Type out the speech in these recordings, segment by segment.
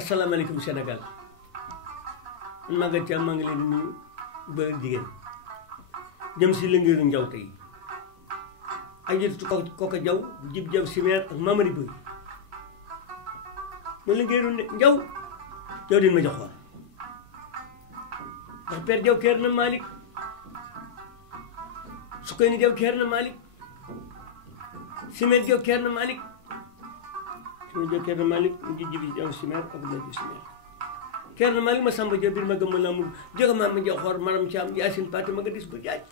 asalaamaaleykum Sénégal man Maguette Thiam maa ngi leen di nuyu ba jigéen jëm si lëngéeru njaw tey ajëtu Koka Jaw Jib Jaw Simeer ak Mamari Boy ma lëngéeru njaw jaw din ma joxoon ndax Père Jaw keer na Malick su koy ni Jaw keer na Malick Simeer Jaw keer na Malick suñu jël Kerna Malick mu ngi jibi Jaw Simeer ak Abdoulaye Jaw Simeer Kerna Malick ma samba Jaw bir ma gëm la mu jox ma ma jox xor maram Thiam Yacine Paté ma nga dis bu jaaj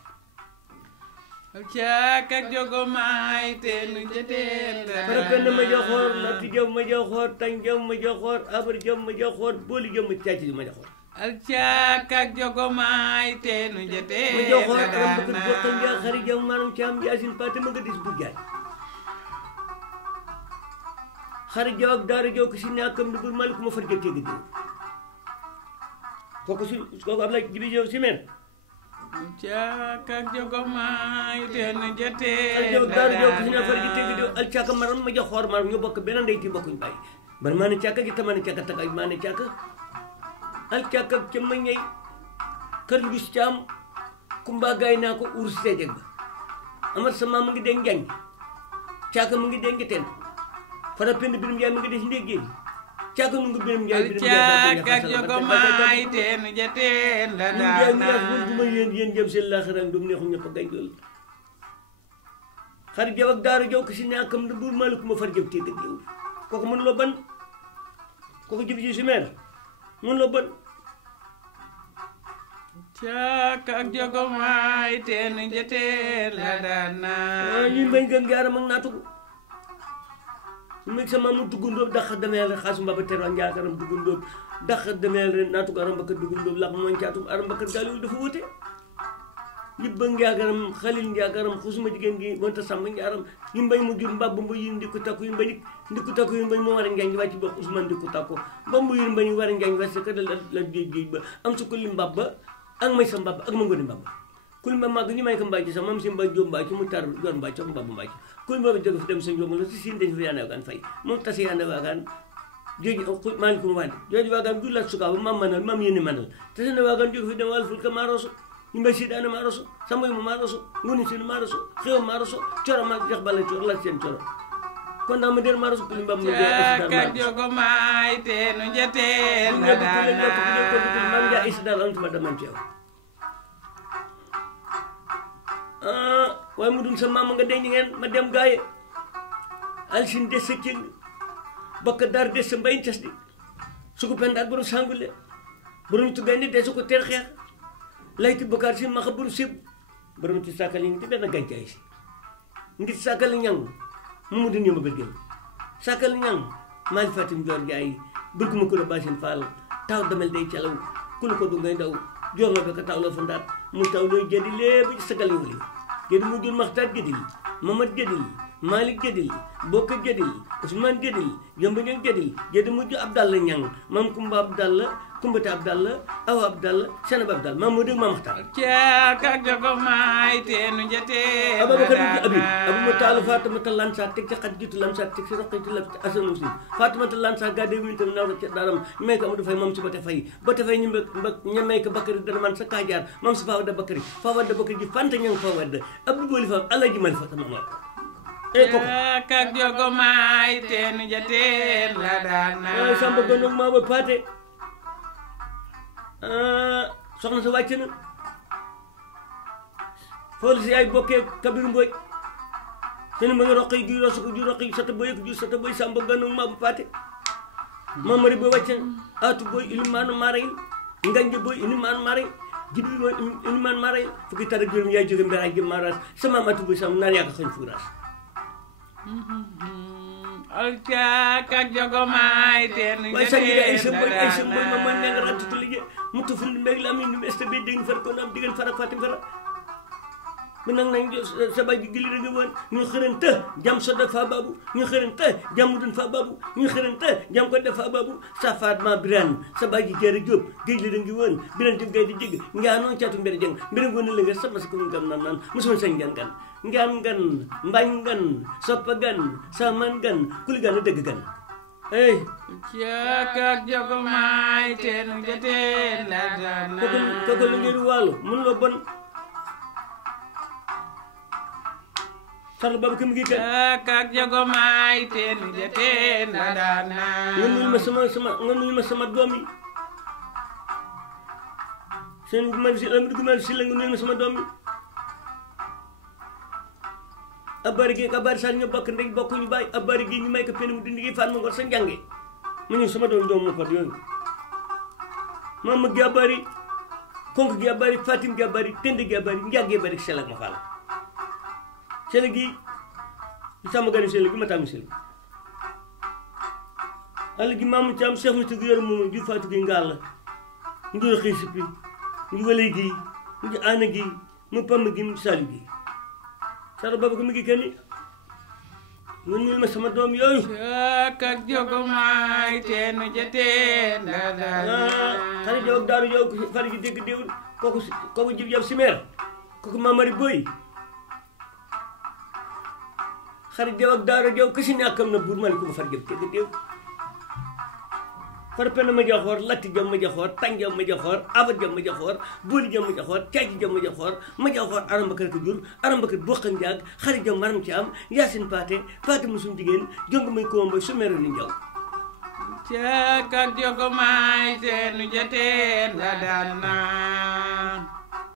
caak ak jogo maay te nu jëteen fara penn ma jox xor Nati Jaw ma jox xor Tang Jaw ma jox xor Abar Jaw ma jox xor Booli Jaw ma caaci ma jox xor al caak ak jogo maay te nu jëteen ma jox xor aram bëgg bokkal ja xari Jaw maram Thiam Yacine Paté ma nga dis bu jaaj xari Jaw ak daara Jaw ko si ñàkkam dugul Malick ma far jël tegg Jaw kooku Abdoulaye Jibi Jaw Simeer caak ak jogo maay te nu jëteen al Jaw daara Jaw ko si ñàkkam far jël tegg Jaw al caaka maram ma jox xoor maram ñu bokk benn ndey ti bokkuñ bàyyi man maa ne caaka gi tama ne caaka takay maa ne caaka al caaka ca ma ñey kër Luus Caam kumba gaay naa ko ur si jeg ba amat sama mu ngi dégg njañ caaka mu ngi dégg teen fara pend birum Njaay mu ngi des ndéggéey caaka mu ngi birum Njaay birum Njaay caak ak jogo maay te nu jëteen la Njaay mi yaas bu ma yéen jëm seen laaxiraan dum neexu ñëpp a gañ loolu xari Jaw ak daara Jaw ko si ñàkkam da buur Malick ma far jëf tegg Jaw kooku mën loo ban kooku Jibi Jaw Simeer mën loo ban caak ak jogo maay te nu jëteen la daana ñuy mbéy gën gaaram ak naatu mi sama mu dugundoob dax demeel rek xaasu mbaba tero njaakaram dugundoob dax demeel rek naatu ko aram bakkat dugundoob lax mooy caatum aram bakkat gaaliwu dafa wute yibba njaakaram xalil njaakaram xusuma jigéen gi monta sàmm njaaram yi mbay mu jur mbab mba yi ndikku takku yi mbay ndikku takku yi mbay moo war a njaañ wàcc ba Ousmane ndikku takku mbambu yi mbay war a njaañ wàcc ka la géej ba am su ko li mbab ba ak may sa mbab ak ma ngoni mbab kul ma mag ñu may ko mbàcc sax mam si mbay jóom mbàcc mu tar yor mbàcc ak mbab mbàcc kul ma jóge fi dem sa njóom la si siin dañ fa yaane waagaan fay moom tasi yaane waagaan jooju maalikum waane jooju waagaan gu la sukaabu mam manal mam yéene manal tasi na waagaan jóge fi dem wal ful ka maaroso ñu mbay si daane maaroso samay mu maaroso ngoni seen maaroso xew maaroso coro ma jox bala coro la seen coro kon daa ma der maaroso kul mbab mu caak ak jogo maay te nu jëteen la daana mam ja isi daal antuma daman ceew waaye mu dun sa maama nga denc ngeen ma dem gaaye alsin des sa cëng bakka daar des sa mbayin cas di su ko pendaat borom sangule borom tu gayndi des su ko ter xeex layti bakaar si maxa borom sib borom ti sakali ngi ti benn gàncaay si ngi sakali ñang mu dun yëma bëggel sakali ñang maali fatim joor jaay burguma ko la basin faal taw damel day calaw kulu ko du ngay ndaw joor la beka taw la fa ndaat mu taw looy jadi léegi sagal yi jadi mu jur maxtaat jadil Mamad jadil Malick jadil Bokka jadil Ousmane jadil Jomba Ñang jadil jadi mujj Abdallah Ñang mam Kumba Abdallah Kumbata Abdallah Awa Abdallah Sanaba Abdallah mam moo dégg mam maxtaat caak ak jogo maay te nu jëteen Ababakar mujj Abib Abu ma taala Fatimata Lansar teg ca xaj jiitu Lansar teg si roqiti la asanu si Fatimata Lansar gaa dee wintam naaw ca daram ñu may ko Amadou Faye mam si ba te fay ñu ñu may ko Bakari dana man sa kaajaar mam si Fawada Bakari ji Fanta Ñang Fawada Abdou Boli Faw Alaji Mali Fata mam caak ak jogo maay te nu jëteen la daana Samba Gondong maa ba paate soxna sa wàcc na foolu si ay bokkee Kabiru Mbooj seen ma nga roq yi ju roq yi sata boy ak ju sata boy Samba Gondong maa ba paate Mamari Boy wàcc na Aatu Boy Ilimaanu Maarayil Nganje Boy Ilimaanu Maarayil Jibi Boy Ilimaanu Maarayil fukki tar ak juróom yaay jóge mberaay gi maaraas sama Aatu Boy sam naar yaaka xañ fuuraas al caak ak jogo maay te nu waaye sax jëteen ay sa la boy daana ma mooy ne nga rattu liggéey mu tuful mbéeg la am ñu est bi dégg far ko am diggante far ak Fatim Fara mi nag nañ sa bay gi gili nga woon ñu xërante jam so def fa babu ñu xërante jam mu dun fa babu ñu xërante jam ko def fa babu sa Fatma Birane sa bay gi jere Jóob géej li da ngi woon Birane Jóob gay di jégg ngaa noon caatu mbiri jëng mbiri ngoon la nga sama si ko ngam naan mosuma sañ ngan mbañ gan soppa gan saman gan kuli gan dëgg gan ey cakak jogomaay teenu jateen la daana kooku la ngeen waalo mun loo bon Sall Babacar mi ngi kat cakak jogomaay teenu jateen la daana nga nuyul ma sama doom yi seen man si am dugg man si la nga nuyul ma sama doom yi abari gi abari sall ñu bokk ndey bokk ñu bàyyi abari gi ñu may ko pen mu dindi gi fan ma ngor sa njànge ma ñëw sama doom ma fat yooyu mama gi abari konk gi abari fatim gi abari tend gi abari njàgge abari sel ak ma faal sel gi sama gani sel gi ma tam sel al gi mamu ci am cheikh mu tug yor moom ju fatu gi ngal ngi xisipi ngi wale gi ngi ana gi mu pam gi mu salu gi Sall Babacar mi ngi kenn ñun ma sama doom yooyu cakak jogomaay teenu jateen la daana xale jow daaru jow fari gi dégg déewul kooku jib yow simeer kooku mamari boy xale jow ak daaru jow kasi ne akam na buur mali ko far jëf dégg déew far penn ma jaxoor latti jom ma jaxoor tàng jom ma jaxoor abat jom ma jaxoor booli jom ma jaxoor caaji jom ma jaxoor arambakar ko jur arambakar bokkan jaag xari jom maram ci am yaasin paate musum jigéen jong may koomba su meero ni njaw cakak jogomaay teenu jateen la daana